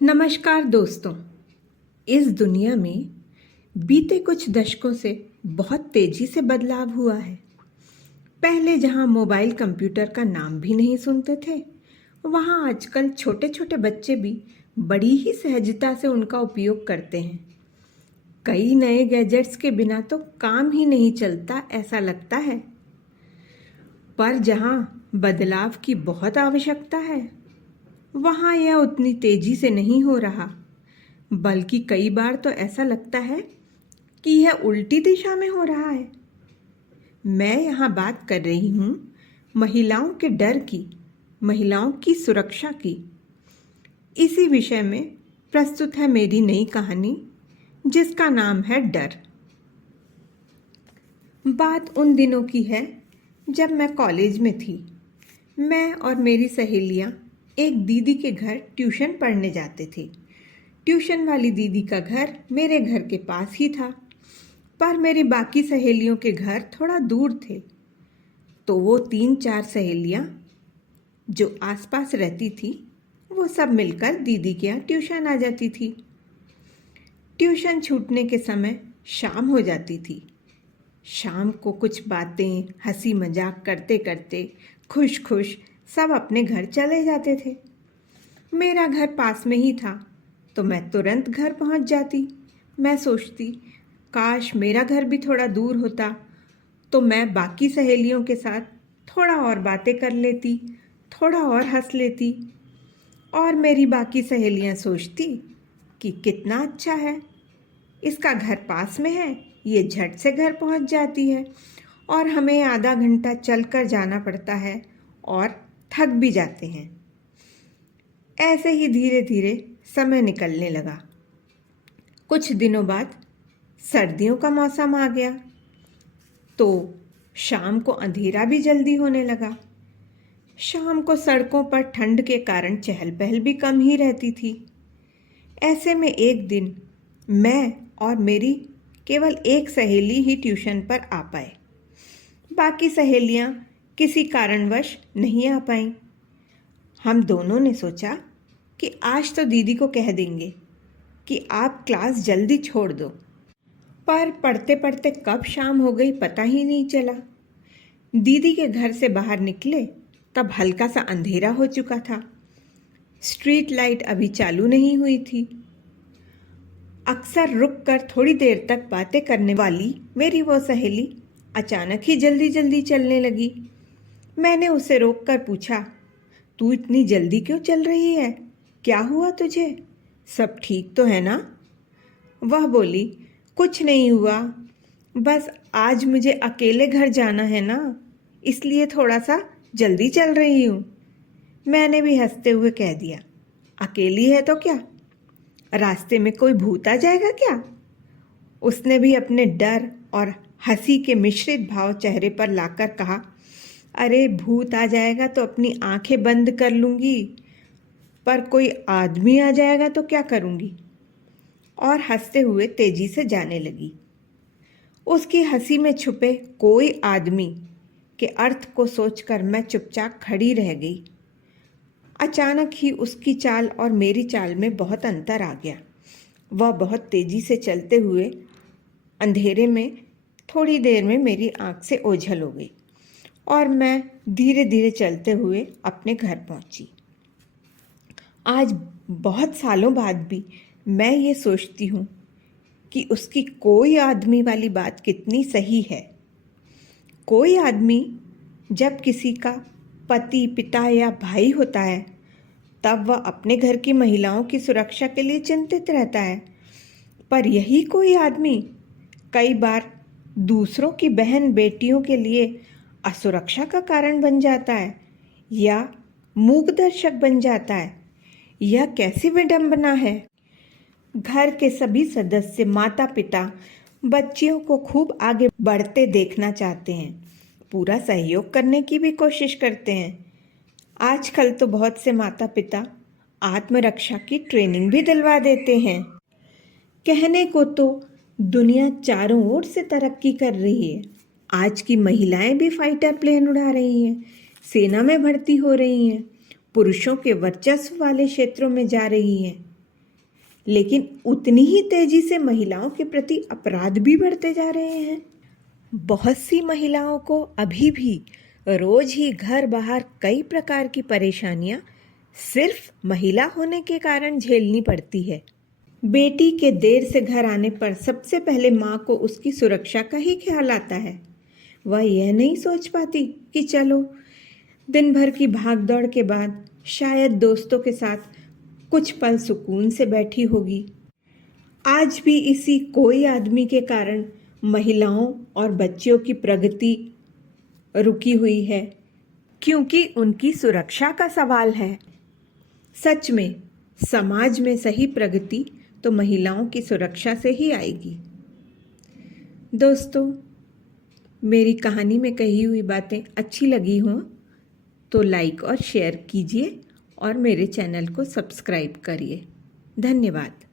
नमस्कार दोस्तों। इस दुनिया में बीते कुछ दशकों से बहुत तेजी से बदलाव हुआ है। पहले जहां मोबाइल कंप्यूटर का नाम भी नहीं सुनते थे, वहां आजकल छोटे छोटे बच्चे भी बड़ी ही सहजता से उनका उपयोग करते हैं। कई नए गैजेट्स के बिना तो काम ही नहीं चलता ऐसा लगता है। पर जहां बदलाव की बहुत आवश्यकता है, वहाँ यह उतनी तेजी से नहीं हो रहा, बल्कि कई बार तो ऐसा लगता है कि यह उल्टी दिशा में हो रहा है। मैं यहाँ बात कर रही हूँ महिलाओं के डर की, महिलाओं की सुरक्षा की। इसी विषय में प्रस्तुत है मेरी नई कहानी, जिसका नाम है डर। बात उन दिनों की है जब मैं कॉलेज में थी। मैं और मेरी सहेलियाँ एक दीदी के घर ट्यूशन पढ़ने जाते थे। ट्यूशन वाली दीदी का घर मेरे घर के पास ही था, पर मेरी बाकी सहेलियों के घर थोड़ा दूर थे। तो वो 3-4 सहेलियाँ जो आसपास रहती थी, वो सब मिलकर दीदी के यहाँ ट्यूशन आ जाती थी। ट्यूशन छूटने के समय शाम हो जाती थी। शाम को कुछ बातें, हंसी मजाक करते करते खुश खुश सब अपने घर चले जाते थे। मेरा घर पास में ही था, तो मैं तुरंत घर पहुंच जाती। मैं सोचती, काश मेरा घर भी थोड़ा दूर होता, तो मैं बाकी सहेलियों के साथ थोड़ा और बातें कर लेती, थोड़ा और हंस लेती। और मेरी बाकी सहेलियां सोचती कि कितना अच्छा है, इसका घर पास में है, ये झट से घर पहुंच जाती है, और हमें आधा घंटा चलकर जाना पड़ता है और थक भी जाते हैं। ऐसे ही धीरे धीरे समय निकलने लगा। कुछ दिनों बाद सर्दियों का मौसम आ गया, तो शाम को अंधेरा भी जल्दी होने लगा। शाम को सड़कों पर ठंड के कारण चहल पहल भी कम ही रहती थी। ऐसे में एक दिन मैं और मेरी केवल एक सहेली ही ट्यूशन पर आ पाए। बाकी सहेलियां किसी कारणवश नहीं आ पाईं। हम दोनों ने सोचा कि आज तो दीदी को कह देंगे कि आप क्लास जल्दी छोड़ दो। पर पढ़ते पढ़ते कब शाम हो गई पता ही नहीं चला। दीदी के घर से बाहर निकले तब हल्का सा अंधेरा हो चुका था। स्ट्रीट लाइट अभी चालू नहीं हुई थी। अक्सर रुक कर थोड़ी देर तक बातें करने वाली मेरी वो सहेली अचानक ही जल्दी जल्दी चलने लगी। मैंने उसे रोक कर पूछा, तू इतनी जल्दी क्यों चल रही है? क्या हुआ तुझे? सब ठीक तो है ना? वह बोली, कुछ नहीं हुआ, बस आज मुझे अकेले घर जाना है ना, इसलिए थोड़ा सा जल्दी चल रही हूँ। मैंने भी हंसते हुए कह दिया, अकेली है तो क्या, रास्ते में कोई भूत आ जाएगा क्या? उसने भी अपने डर और हंसी के मिश्रित भाव चेहरे पर लाकर कहा, अरे भूत आ जाएगा तो अपनी आंखें बंद कर लूँगी, पर कोई आदमी आ जाएगा तो क्या करूँगी? और हंसते हुए तेजी से जाने लगी। उसकी हंसी में छुपे कोई आदमी के अर्थ को सोचकर मैं चुपचाप खड़ी रह गई। अचानक ही उसकी चाल और मेरी चाल में बहुत अंतर आ गया। वह बहुत तेजी से चलते हुए अंधेरे में थोड़ी देर में मेरी आंख से ओझल हो गई, और मैं धीरे धीरे चलते हुए अपने घर पहुंची। आज बहुत सालों बाद भी मैं ये सोचती हूँ कि उसकी कोई आदमी वाली बात कितनी सही है। कोई आदमी जब किसी का पति, पिता या भाई होता है, तब वह अपने घर की महिलाओं की सुरक्षा के लिए चिंतित रहता है, पर यही कोई आदमी कई बार दूसरों की बहन बेटियों के लिए असुरक्षा का कारण बन जाता है या मूकदर्शक बन जाता है। यह कैसी विडंबना है। घर के सभी सदस्य, माता पिता बच्चियों को खूब आगे बढ़ते देखना चाहते हैं, पूरा सहयोग करने की भी कोशिश करते हैं। आजकल तो बहुत से माता पिता आत्मरक्षा की ट्रेनिंग भी दिलवा देते हैं। कहने को तो दुनिया चारों ओर से तरक्की कर रही है। आज की महिलाएं भी फाइटर प्लेन उड़ा रही हैं, सेना में भर्ती हो रही हैं, पुरुषों के वर्चस्व वाले क्षेत्रों में जा रही हैं। लेकिन उतनी ही तेजी से महिलाओं के प्रति अपराध भी बढ़ते जा रहे हैं। बहुत सी महिलाओं को अभी भी रोज ही घर बाहर कई प्रकार की परेशानियां सिर्फ महिला होने के कारण झेलनी पड़ती है। बेटी के देर से घर आने पर सबसे पहले माँ को उसकी सुरक्षा का ही ख्याल आता है। वह यह नहीं सोच पाती कि चलो दिन भर की भागदौड़ के बाद शायद दोस्तों के साथ कुछ पल सुकून से बैठी होगी। आज भी इसी कोई आदमी के कारण महिलाओं और बच्चियों की प्रगति रुकी हुई है, क्योंकि उनकी सुरक्षा का सवाल है। सच में समाज में सही प्रगति तो महिलाओं की सुरक्षा से ही आएगी। दोस्तों, मेरी कहानी में कही हुई बातें अच्छी लगी हों तो लाइक और शेयर कीजिए और मेरे चैनल को सब्सक्राइब करिए। धन्यवाद।